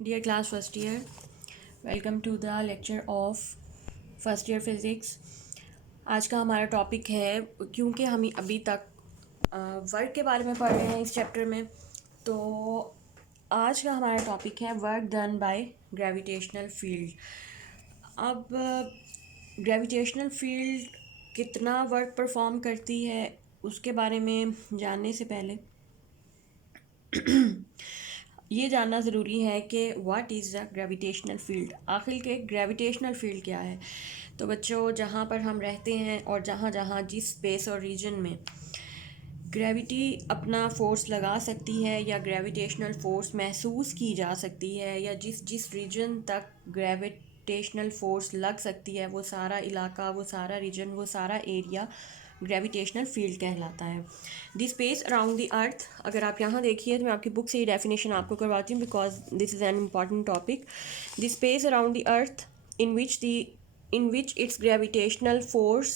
Dear class first year, welcome to the lecture of first year physics. आज का हमारा topic है, क्योंकि हम अभी तक वर्क के बारे में पढ़ रहे हैं इस चैप्टर में, तो आज का हमारा टॉपिक है work done by gravitational field. अब ग्रेविटेशनल फील्ड कितना वर्क परफॉर्म करती है उसके बारे में जानने से पहले ये जानना ज़रूरी है कि what is the gravitational field. आखिर के ग्रेविटेशनल फील्ड क्या है? तो बच्चों, जहाँ पर हम रहते हैं और जहाँ जहाँ जिस स्पेस और रीजन में ग्रेविटी अपना फोर्स लगा सकती है या ग्रेविटेशनल फोर्स महसूस की जा सकती है, या जिस जिस रीजन तक ग्रेविटेशनल फोर्स लग सकती है, वो सारा इलाका, वो सारा रीजन, वो सारा एरिया ग्रेविटेशनल फील्ड कहलाता है। The space around the earth, अगर आप यहाँ देखिए तो मैं आपकी बुक से ये डेफिनेशन आपको करवाती हूँ, because this is an important topic. The space around the earth in which its gravitational force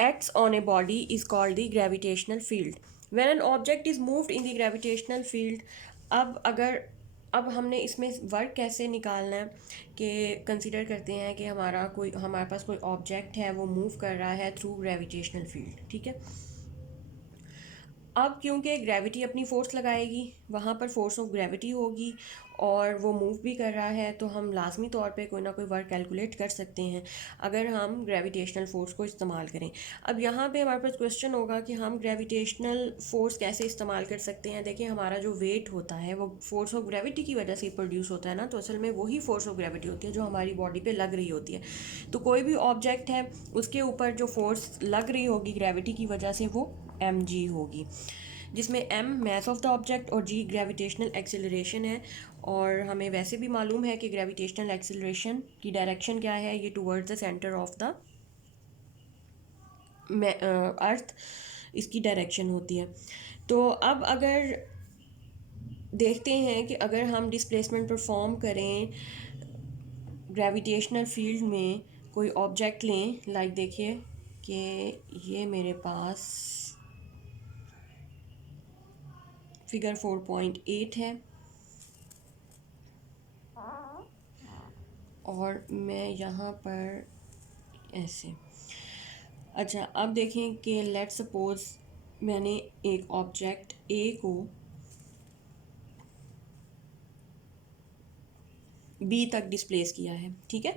acts on a body is called the gravitational field. When an object is moved in the gravitational field, अब हमने इसमें work कैसे निकालना है कि consider करते हैं कि हमारे पास कोई ऑब्जेक्ट है, वो मूव कर रहा है थ्रू ग्रेविटेशनल फील्ड, ठीक है। अब क्योंकि ग्रेविटी अपनी फ़ोर्स लगाएगी, वहाँ पर फोर्स ऑफ ग्रेविटी होगी और वो मूव भी कर रहा है, तो हम लाजमी तौर पे कोई ना कोई वर्क कैलकुलेट कर सकते हैं अगर हम ग्रेविटेशनल फ़ोर्स को इस्तेमाल करें। अब यहाँ पे हमारे पास क्वेश्चन होगा कि हम ग्रेविटेशनल फ़ोर्स कैसे इस्तेमाल कर सकते हैं। देखिए, हमारा जो वेट होता है वो फोर्स ऑफ ग्रेविटी की वजह से प्रोड्यूस होता है ना, तो असल में वही फोर्स ऑफ ग्रेविटी होती है जो हमारी बॉडी पे लग रही होती है। तो कोई भी ऑब्जेक्ट है, उसके ऊपर जो फोर्स लग रही होगी ग्रेविटी की वजह से, वो mg होगी, जिसमें m mass of the object और g ग्रेविटेशनल एक्सेलरेशन है। और हमें वैसे भी मालूम है कि ग्रेविटेशनल एक्सेलरेशन की डायरेक्शन क्या है, ये towards the centre of the earth इसकी डायरेक्शन होती है। तो अब अगर देखते हैं कि अगर हम डिस्प्लेसमेंट परफॉर्म करें ग्रेविटेशनल फील्ड में, कोई ऑब्जेक्ट लें, लाइक देखिए कि ये मेरे पास फिगर 4.8 है और मैं यहाँ पर ऐसे, अच्छा अब देखें कि लेट सपोज मैंने एक ऑब्जेक्ट ए को बी तक डिस्प्लेस किया है, ठीक है।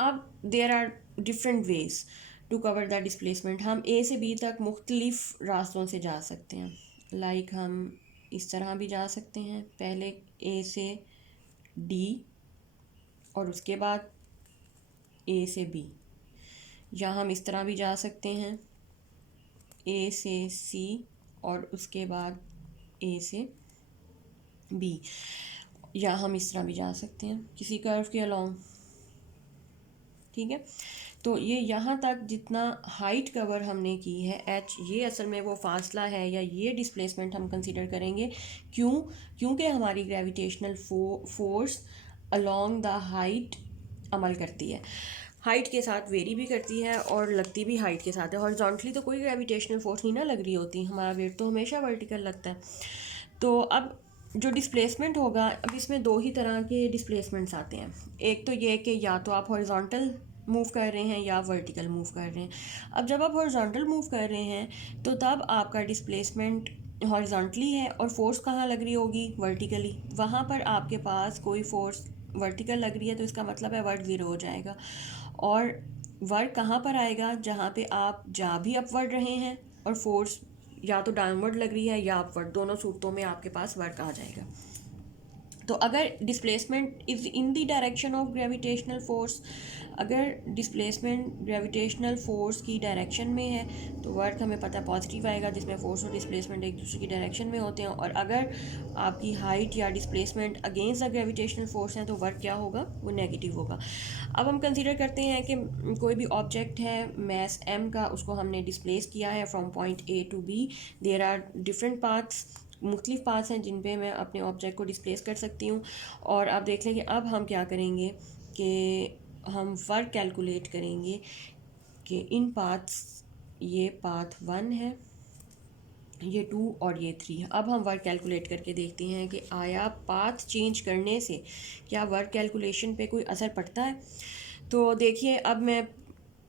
अब there are different ways to cover the displacement. हम ए से बी तक मुख्तलिफ रास्तों से जा सकते हैं, लाइक हम इस तरह भी जा सकते हैं, पहले ए से डी और उसके बाद ए से बी, या हम इस तरह भी जा सकते हैं, ए से सी और उसके बाद ए से बी, या हम इस तरह भी जा सकते हैं किसी कर्व के अलोंग, ठीक है। तो ये यहाँ तक जितना हाइट कवर हमने की है h, ये असल में वो फासला है या ये डिस्प्लेसमेंट हम कंसीडर करेंगे। क्योंकि हमारी gravitational force along the height अमल करती है, हाइट के साथ वेरी भी करती है और लगती भी हाइट के साथ है। हॉरिजॉन्टली तो कोई ग्रेविटेशनल फोर्स नहीं ना लग रही होती, हमारा वेट तो हमेशा वर्टिकल लगता है। तो अब जो डिस्प्लेसमेंट होगा, अब इसमें दो ही तरह के डिस्प्लेसमेंट्स आते हैं। एक तो ये कि या तो आप हॉरिजॉन्टल मूव कर रहे हैं या वर्टिकल मूव कर रहे हैं। अब जब आप हॉरिजॉन्टल मूव कर रहे हैं तो तब आपका डिस्प्लेसमेंट हॉरिजॉन्टली है और फोर्स कहाँ लग रही होगी, वर्टिकली। वहाँ पर आपके पास कोई फोर्स वर्टिकल लग रही है तो इसका मतलब है वर्क ज़ीरो हो जाएगा। और वर्क कहाँ पर आएगा, जहाँ पे आप जा भी अपवर्ड रहे हैं और फोर्स या तो डाउनवर्ड लग रही है या अपवर्ड, दोनों सूरतों में आपके पास वर्क आ जाएगा। तो अगर displacement is in the direction of gravitational force, अगर डिस्प्लेसमेंट ग्रेविटेशनल फोर्स की डायरेक्शन में है तो वर्क हमें पता है पॉजिटिव आएगा, जिसमें फोर्स और डिस्प्लेसमेंट एक दूसरे की डायरेक्शन में होते हैं। और अगर आपकी हाइट या displacement against the gravitational force है तो वर्क क्या होगा, वो नेगेटिव होगा। अब हम कंसीडर करते हैं कि कोई भी ऑब्जेक्ट है मैस m का, उसको हमने डिस्प्लेस किया है from point A to B. There are different paths, मुख्तलिफ पाथ्स हैं जिन पे मैं अपने ऑब्जेक्ट को डिस्प्लेस कर सकती हूँ। और आप देख लें कि अब हम क्या करेंगे कि हम वर्क कैलकुलेट करेंगे कि इन पाथ्स, ये पाथ 1 है ये 2 और ये 3 है। अब हम वर्क कैलकुलेट करके देखते हैं कि आया पाथ चेंज करने से क्या वर्क कैलकुलेशन पे कोई असर पड़ता है। तो देखिए, अब मैं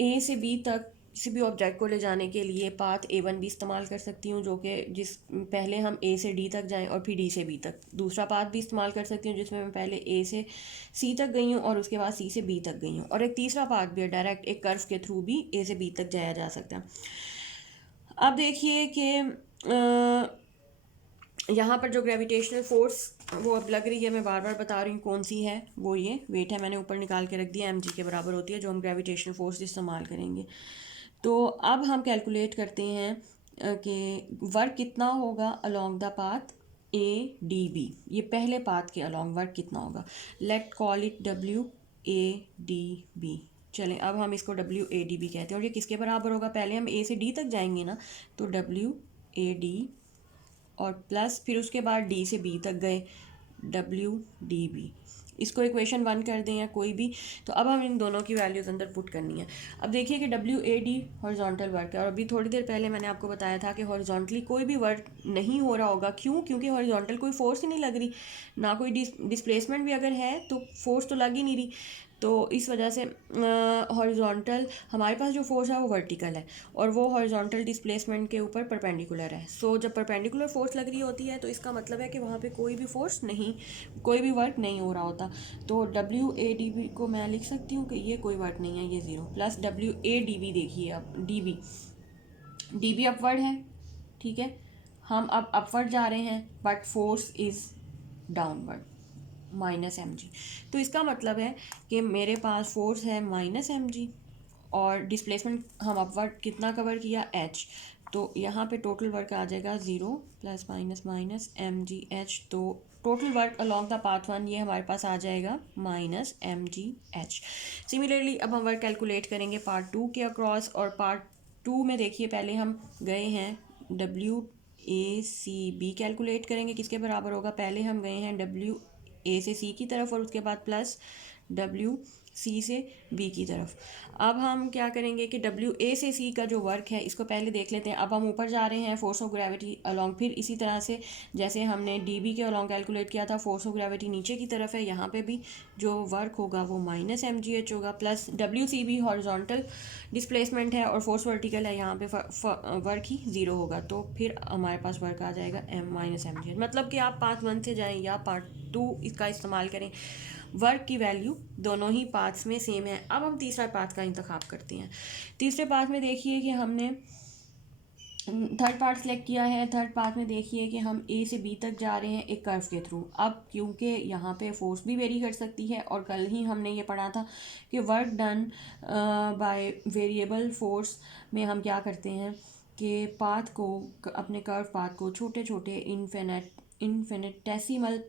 ए से बी तक किसी भी ऑब्जेक्ट को ले जाने के लिए पाथ A1 भी इस्तेमाल कर सकती हूँ, जो कि जिस पहले हम ए से डी तक जाएं और फिर डी से बी तक। दूसरा पाथ भी इस्तेमाल कर सकती हूँ जिसमें मैं पहले ए से सी तक गई हूँ और उसके बाद सी से बी तक गई हूँ। और एक तीसरा पाथ भी है, डायरेक्ट एक कर्व के थ्रू भी ए से बी तक जाया जा सकता है। अब देखिए कि यहाँ पर जो ग्रेविटेशनल फोर्स वो अब लग रही है, मैं बार बार बता रही हूँ कौन सी है, वो ये वेट है, मैंने ऊपर निकाल के रख दिया, mg के बराबर होती है जो हम ग्रेविटेशनल फोर्स इस्तेमाल करेंगे। तो अब हम कैलकुलेट करते हैं कि वर्क कितना होगा along the path A D B. ये पहले पाथ के अलोंग वर्क कितना होगा, लेट कॉल इट WADB। चलें, अब हम इसको WADB कहते हैं। और ये किसके बराबर होगा, पहले हम ए से डी तक जाएंगे ना, तो WAD और प्लस फिर उसके बाद डी से बी तक गए, WDB। इसको इक्वेशन 1 कर दें या कोई भी। तो अब हम इन दोनों की वैल्यूज़ अंदर पुट करनी है। अब देखिए कि WAD हॉरिजॉन्टल वर्क है, और अभी थोड़ी देर पहले मैंने आपको बताया था कि हॉरिजॉन्टली कोई भी वर्क नहीं हो रहा होगा। क्यों? क्योंकि हॉरिजॉन्टल कोई फोर्स ही नहीं लग रही, ना कोई डिस्प्लेसमेंट भी अगर है तो फोर्स तो लग ही नहीं रही। तो इस वजह से हॉरिजॉन्टल हमारे पास जो फोर्स है वो वर्टिकल है, और वो हॉरिजॉन्टल डिस्प्लेसमेंट के ऊपर परपेंडिकुलर है। सो जब परपेंडिकुलर फोर्स लग रही होती है तो इसका मतलब है कि वहाँ पे कोई भी फोर्स नहीं, कोई भी वर्क नहीं हो रहा होता। तो WADB को मैं लिख सकती हूँ कि ये कोई वर्क नहीं है, ये 0 प्लस WADB। देखिए अब DB अपवर्ड है, ठीक है, हम अब अपवर्ड जा रहे हैं, but force is downward -mg। तो इसका मतलब है कि मेरे पास फोर्स है -mg, और डिस्प्लेसमेंट हम अपवर्ड कितना कवर किया, h। तो यहाँ पे टोटल वर्क आ जाएगा 0 प्लस माइनस माइनस mgh। तो total work along the path 1 ये हमारे पास आ जाएगा -mgh। सिमिलरली अब हम वर्क कैलकुलेट करेंगे पार्ट 2 के अक्रॉस। और पार्ट 2 में देखिए पहले हम गए हैं WACB कैलकुलेट करेंगे, किसके बराबर होगा, पहले हम गए हैं WA से C की तरफ और उसके बाद प्लस WC से B की तरफ। अब हम क्या करेंगे कि WA से C का जो वर्क है इसको पहले देख लेते हैं। अब हम ऊपर जा रहे हैं फोर्स ऑफ ग्रेविटी अलॉन्ग, फिर इसी तरह से जैसे हमने DB के अलॉन्ग कैलकुलेट किया था, फोर्स ऑफ ग्रेविटी नीचे की तरफ है, यहाँ पे भी जो वर्क होगा वो -mgh होगा, प्लस WCB हॉरिजॉन्टल डिस्प्लेसमेंट है और फोर्स वर्टिकल है, यहाँ पे वर्क ही 0 होगा। तो फिर हमारे पास वर्क आ जाएगा -mgh। मतलब कि आप पार्ट 1 से जाएँ या पार्ट 2 इसका इस्तेमाल करें, वर्क की वैल्यू दोनों ही पाथ्स में सेम है। अब हम तीसरा पाथ का इंतखाब करते हैं। तीसरे पाथ में देखिए कि हमने थर्ड पार्ट सेलेक्ट किया है। थर्ड पार्ट में देखिए कि हम ए से बी तक जा रहे हैं एक कर्व के थ्रू। अब क्योंकि यहाँ पे फोर्स भी वेरी कर सकती है, और कल ही हमने ये पढ़ा था कि work done by variable force में हम क्या करते हैं कि पाथ को, अपने कर्व पाथ को छोटे छोटे इन्फिनिटेसिमल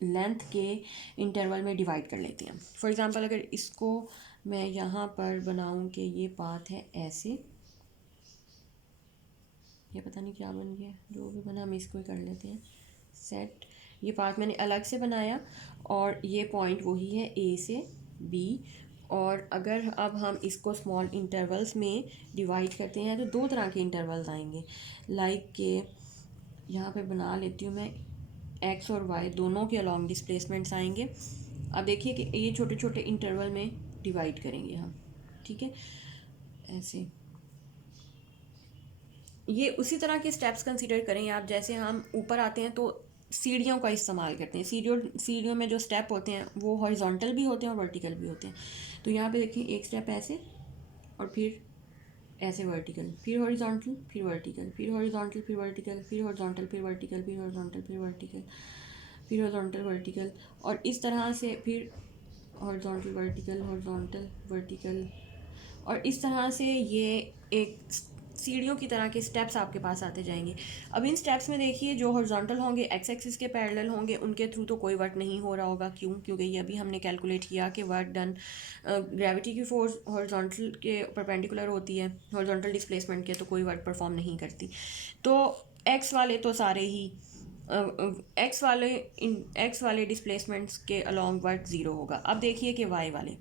लेंथ के इंटरवल में डिवाइड कर लेते हैं। फॉर एग्जांपल अगर इसको मैं यहाँ पर बनाऊँ कि ये पाथ है ऐसे, ये पता नहीं क्या बन गया, जो भी बना हम इसको ही कर लेते हैं सेट। ये पाथ मैंने अलग से बनाया और ये पॉइंट वही है ए से बी। और अगर अब हम इसको स्मॉल इंटरवल्स में डिवाइड करते हैं तो दो तरह के इंटरवल्स आएंगे, लाइक के यहाँ पे बना लेती हूँ मैं, एक्स और वाई दोनों के अलॉन्ग डिस्प्लेसमेंट्स आएंगे। अब देखिए कि ये छोटे छोटे इंटरवल में डिवाइड करेंगे हम, ठीक है, ऐसे। ये उसी तरह के स्टेप्स कंसीडर करें आप, जैसे हम ऊपर आते हैं तो सीढ़ियों का इस्तेमाल करते हैं। सीढ़ियों में जो स्टेप होते हैं वो हॉरिजॉन्टल भी होते हैं और वर्टिकल भी होते हैं। तो यहाँ पे देखिए एक स्टेप ऐसे, और फिर ऐसे वर्टिकल, फिर हॉरिजॉन्टल, फिर वर्टिकल, फिर हॉरिजॉन्टल, फिर वर्टिकल, फिर हॉरिजॉन्टल, फिर वर्टिकल, फिर हॉरिजॉन्टल, फिर वर्टिकल, फिर हॉरिजॉन्टल वर्टिकल, और इस तरह से फिर हॉरिजॉन्टल वर्टिकल, हॉरिजॉन्टल वर्टिकल, और इस तरह से ये एक सीढ़ियों की तरह के स्टेप्स आपके पास आते जाएंगे। अब इन स्टेप्स में देखिए जो हॉरिजॉन्टल होंगे एक्स एक्सिस के पैरेलल होंगे, उनके थ्रू तो कोई वर्क नहीं हो रहा होगा। क्यों? क्योंकि ये अभी हमने कैलकुलेट किया कि वर्क डन ग्रेविटी की फोर्स हॉरिजॉन्टल के परपेंडिकुलर होती है, हॉरिजॉन्टल डिस्प्लेसमेंट के तो कोई वर्क परफॉर्म नहीं करती। तो एक्स वाले तो सारे ही एक्स वाले डिस्प्लेसमेंट्स के अलॉन्ग वर्क ज़ीरो होगा। अब देखिए कि वाई वाले,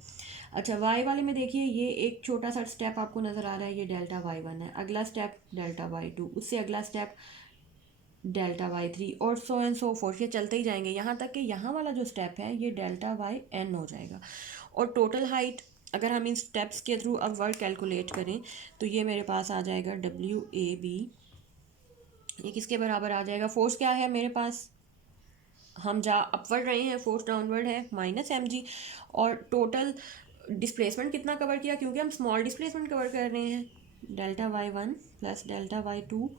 अच्छा वाई वाले में देखिए ये एक छोटा सा स्टेप आपको नज़र आ रहा है, ये डेल्टा वाई वन है, अगला स्टेप डेल्टा वाई टू, उससे अगला स्टेप डेल्टा वाई थ्री, और सो एंड सो फोर्थ, ये चलते ही जाएंगे यहाँ तक कि यहाँ वाला जो स्टेप है ये डेल्टा वाई एन हो जाएगा। और टोटल हाइट अगर हम इन स्टेप्स के थ्रू अब वर्क कैलकुलेट करें तो ये मेरे पास आ जाएगा डब्ल्यू ए बी, ये किसके बराबर आ जाएगा, फोर्स क्या है मेरे पास, हम जा अपवर्ड रहे हैं, फोर्स डाउनवर्ड है माइनस एम जी, और टोटल डिस्प्लेसमेंट कितना कवर किया, क्योंकि हम स्मॉल डिस्प्लेसमेंट कवर कर रहे हैं, delta y one plus delta y two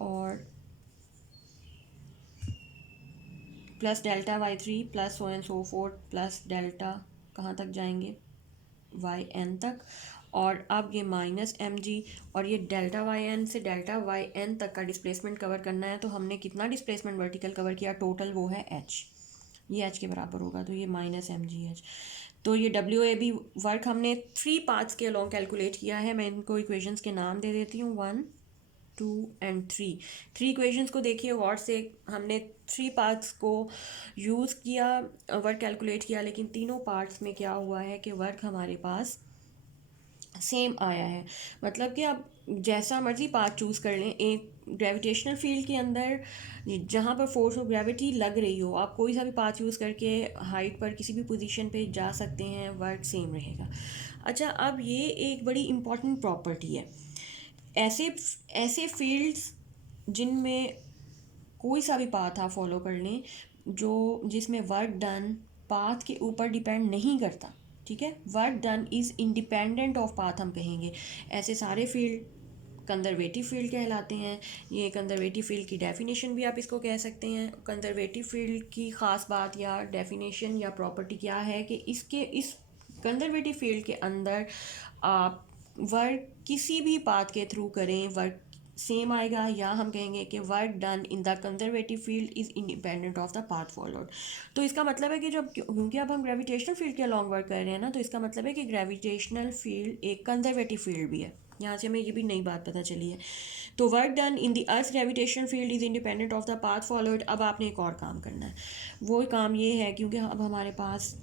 और plus delta y three plus so and so forth plus delta कहाँ तक जाएंगे वाई एन तक, और अब ये माइनस एम जी, और ये डेल्टा वाई एन से डेल्टा वाई एन तक का डिस्प्लेसमेंट कवर करना है, तो हमने कितना डिस्प्लेसमेंट वर्टिकल कवर किया, टोटल वो है एच, ये एच के बराबर होगा, तो ये माइनस एम जी एच। तो ये डब्ल्यू ए बी वर्क हमने 3 पार्ट्स के अलॉन्ग कैलकुलेट किया है। मैं इनको इक्वेशंस के नाम दे देती हूँ, 1 2 एंड 3 इक्वेशंस को देखिए गौर से, हमने 3 पार्ट्स को यूज़ किया, वर्क कैलकुलेट किया, लेकिन तीनों पार्ट्स में क्या हुआ है कि वर्क हमारे पास सेम आया है। मतलब कि आप जैसा मर्जी पाथ चूज़ कर लें, एक ग्रेविटेशनल फील्ड के अंदर जहाँ पर फोर्स ऑफ ग्रेविटी लग रही हो, आप कोई सा भी पाथ चूज़ करके हाइट पर किसी भी पोजीशन पे जा सकते हैं, वर्क सेम रहेगा। अच्छा, अब ये एक बड़ी इम्पॉर्टेंट प्रॉपर्टी है, ऐसे ऐसे फील्ड्स जिनमें कोई सा भी पाथ आप फॉलो कर लें जो जिसमें वर्क डन पाथ के ऊपर डिपेंड नहीं करता, ठीक है, work done is independent of path हम कहेंगे, ऐसे सारे फील्ड कंजर्वेटिव फील्ड कहलाते हैं। ये कंजर्वेटिव फील्ड की डेफिनेशन भी आप इसको कह सकते हैं। कंजर्वेटिव फील्ड की ख़ास बात या डेफिनेशन या प्रॉपर्टी क्या है कि इस कंजर्वेटिव फील्ड के अंदर आप वर्क किसी भी पाथ के थ्रू करें, वर्क सेम आएगा, या हम कहेंगे कि work done in the conservative field is independent of the path followed. तो इसका मतलब है कि जब, क्योंकि अब हम ग्रेविटेशनल फील्ड के अलॉन्ग वर्क कर रहे हैं ना, तो इसका मतलब है कि ग्रेविटेशनल फील्ड एक कंजर्वेटिव फील्ड भी है। यहाँ से हमें ये भी नई बात पता चली है। तो work done in the earth gravitational field is independent of the path followed. अब आपने एक और काम करना है, वो काम ये है, क्योंकि अब हमारे पास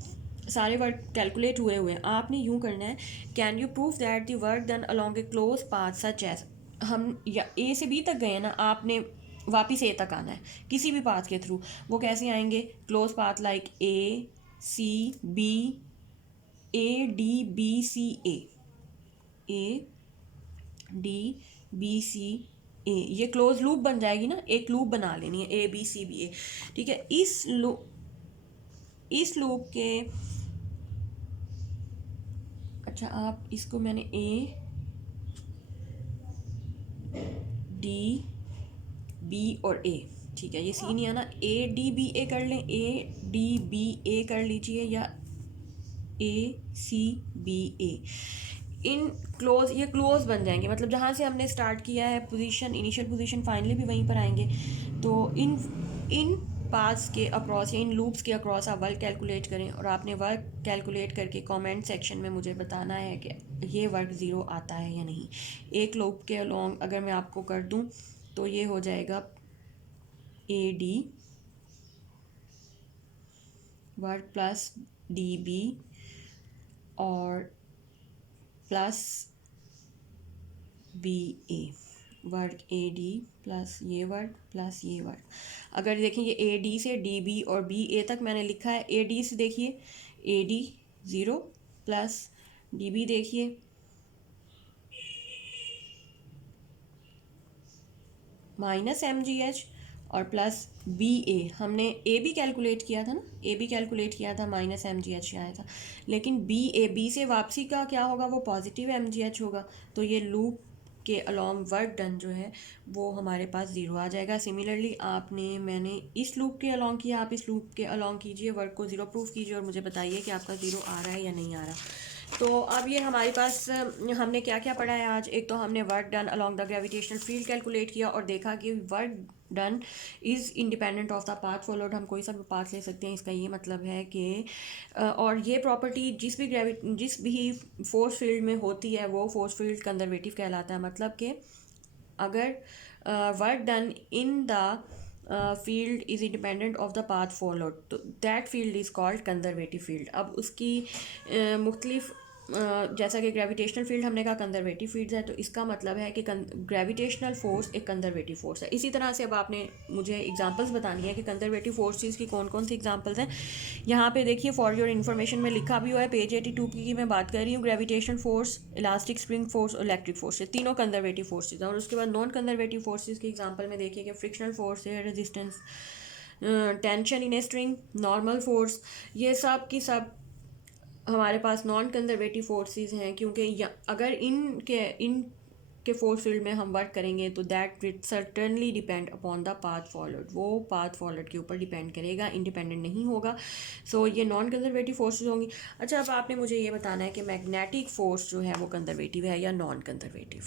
सारे वर्क कैलकुलेट हुए हैं, आपने यूँ करना है, can you prove that the work done along a close path such as, हम या ए से बी तक गए ना, आपने वापस ए तक आना है किसी भी पाथ के थ्रू। वो कैसे आएंगे, close path like A C B, A D B C, A D B C A, ये क्लोज लूप बन जाएगी ना, एक लूप बना लेनी है, ए बी सी बी ए, ठीक है। इस लूप के, अच्छा आप इसको, मैंने ए डी बी और ए, ठीक है, ये सी नहीं आना, ए डी बी ए कर लें, ए डी बी ए कर लीजिए, या ए C B A, in close, ये क्लोज बन जाएंगे, मतलब जहाँ से हमने स्टार्ट किया है पोजीशन, इनिशियल पोजीशन, फाइनली भी वहीं पर आएंगे। तो इन पाथ्स के अक्रॉस या इन लूप्स के अक्रॉस आप वर्क कैलकुलेट करें, और आपने वर्क कैलकुलेट करके कमेंट सेक्शन में मुझे बताना है कि ये वर्क ज़ीरो आता है या नहीं। एक लूप के अलॉन्ग अगर मैं आपको कर दूं तो ये हो जाएगा A D work plus D B और plus B A, work A D plus ये वर्क प्लस ये वर्क। अगर देखें ये ए डी से डी बी और बी ए तक मैंने लिखा है, ए डी से देखिए A D zero plus D B देखिए माइनस एम जी एच और प्लस बी ए, हमने ए भी कैलकुलेट किया था ना, ए भी कैलकुलेट किया था, माइनस एम जी एच आया था, लेकिन बी से वापसी का क्या होगा, वो पॉजिटिव एम जी एच होगा। तो ये लूप के अलॉन्ग वर्क डन जो है वो हमारे पास ज़ीरो आ जाएगा। सिमिलरली मैंने इस लूप के अलॉन्ग किया, आप इस लूप के अलॉन्ग कीजिए, वर्क को ज़ीरो प्रूफ कीजिए और मुझे बताइए कि आपका ज़ीरो आ रहा है या नहीं आ रहा। तो अब ये हमारे पास हमने क्या क्या पढ़ा है आज। एक तो हमने work done along the gravitational field calculate किया और देखा कि work done is independent of the path followed, हम कोई सा भी पाथ ले सकते हैं, इसका ये मतलब है कि और ये प्रॉपर्टी जिस भी फोर्स फील्ड में होती है वो फोर्स फील्ड कंजर्वेटिव कहलाता है। मतलब कि अगर work done in the field is independent of the path followed, तो that field is called conservative field. अब उसकी मुख्तलिफ जैसा कि ग्रेविटेशनल फील्ड हमने कहा कंजर्वेटिव फील्ड्स है, तो इसका मतलब है कि ग्रेविटेशनल फोर्स एक कंजर्वेटिव फोर्स है। इसी तरह से अब आपने मुझे एग्जांपल्स बतानी है कि कंजर्वेटिव फोर्सेस की कौन कौन सी एग्जांपल्स हैं। यहाँ पे देखिए फॉर योर इन्फॉर्मेशन में लिखा भी हुआ है, पेज 82 की मैं बात कर रही हूँ। Gravitation force, elastic spring force और इलेक्ट्रिक फोर्स, तीनों कंजर्वेटिव फोर्सेज हैं। और उसके बाद नॉन कंजर्वेटिव फोर्सेज की एग्जाम्पल में देखिए कि फ्रिक्शनल फोर्स है, resistance, tension in a string, normal force, ये सब की सब हमारे पास नॉन कंजर्वेटिव फोर्सेस हैं, क्योंकि अगर इन के फोर्स फील्ड में हम वर्क करेंगे तो that will certainly depend upon the path followed, वो पाथ फॉलोड के ऊपर डिपेंड करेगा, इंडिपेंडेंट नहीं होगा। सो ये नॉन कंजर्वेटिव फोर्सेस होंगी। अच्छा, अब आपने मुझे ये बताना है कि मैग्नेटिक फोर्स जो है वो कंजर्वेटिव है या नॉन कंजर्वेटिव।